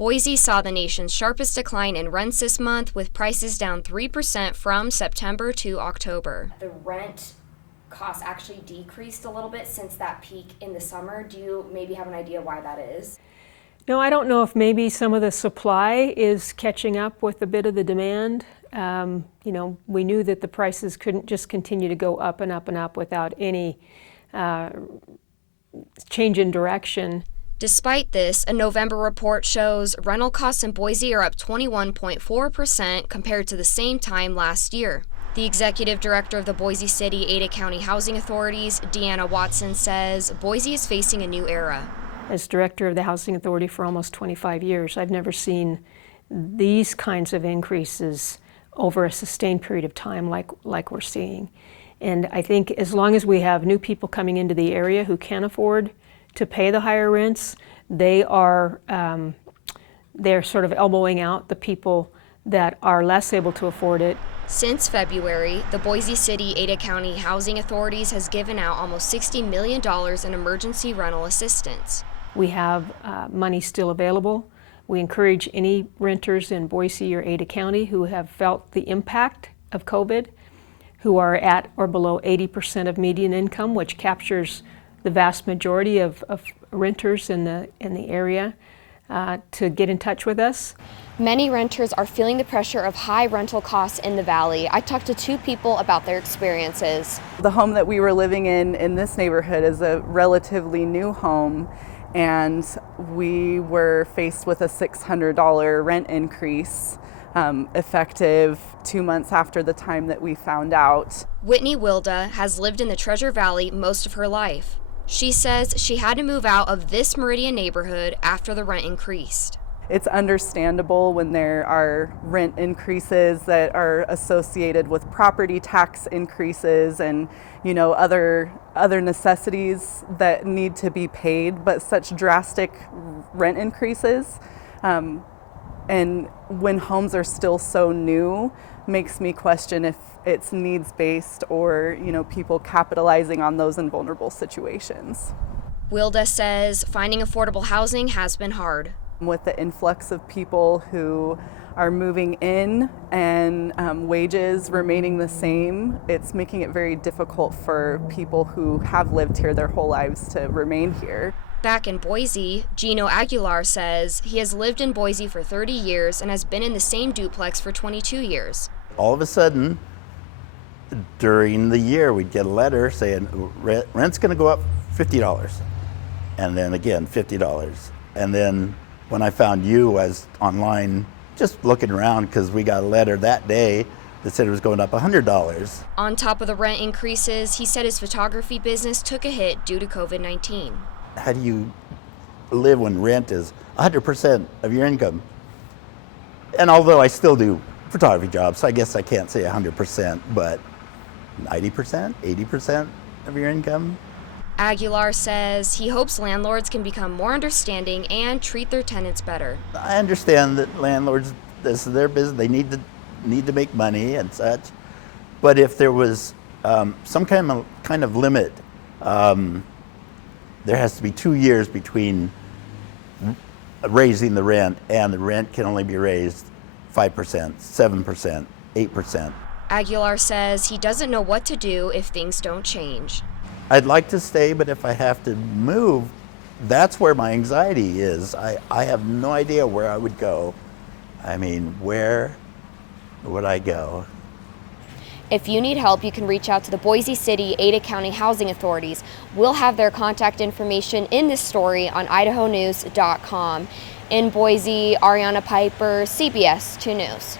Boise saw the nation's sharpest decline in rents this month, with prices down 3% from September to October. The rent costs actually decreased a little bit since that peak in the summer. Do you maybe have an idea why that is? No, I don't know if maybe some of the supply is catching up with a bit of the demand. We knew that the prices couldn't just continue to go up and up and up without any change in direction. Despite this, a November report shows rental costs in Boise are up 21.4% compared to the same time last year. The executive director of the Boise City Ada County Housing Authorities, Deanna Watson, says Boise is facing a new era. As director of the Housing Authority for almost 25 years, I've never seen these kinds of increases over a sustained period of time like we're seeing. And I think as long as we have new people coming into the area who can afford to pay the higher rents, they're sort of elbowing out the people that are less able to afford it. Since February, the Boise City Ada County Housing Authorities has given out almost $60 million in emergency rental assistance. We have money still available. We encourage any renters in Boise or Ada County who have felt the impact of COVID, who are at or below 80% of median income, which captures the vast majority of renters in the area, to get in touch with us. Many renters are feeling the pressure of high rental costs in the valley. I talked to two people about their experiences. The home that we were living in this neighborhood is a relatively new home, and we were faced with a $600 rent increase effective 2 months after the time that we found out. Whitney Wilda has lived in the Treasure Valley most of her life. She says she had to move out of this Meridian neighborhood after the rent increased. It's understandable when there are rent increases that are associated with property tax increases and other necessities that need to be paid, but such drastic rent increases and when homes are still so new makes me question if it's needs-based or people capitalizing on those in vulnerable situations. Wilda says finding affordable housing has been hard. With the influx of people who are moving in and wages remaining the same, it's making it very difficult for people who have lived here their whole lives to remain here. Back in Boise, Gino Aguilar says he has lived in Boise for 30 years and has been in the same duplex for 22 years. All of a sudden, during the year, we'd get a letter saying rent's going to go up $50, and then again $50, and then when I found you, I was online just looking around because we got a letter that day that said it was going up $100. On top of the rent increases, he said his photography business took a hit due to COVID-19. How do you live when rent is 100% of your income? And although I still do photography jobs, so I guess I can't say 100%, but 90%, 80% of your income? Aguilar says he hopes landlords can become more understanding and treat their tenants better. I understand that landlords, this is their business, they need to make money and such. But if there was some kind of limit, there has to be 2 years between raising the rent, and the rent can only be raised 5%, 7%, 8%. Aguilar says he doesn't know what to do if things don't change. I'd like to stay, but if I have to move, that's where my anxiety is. I have no idea where I would go. I mean, where would I go? If you need help, you can reach out to the Boise City Ada County Housing Authorities. We'll have their contact information in this story on idahonews.com. In Boise, Ariana Piper, CBS 2 News.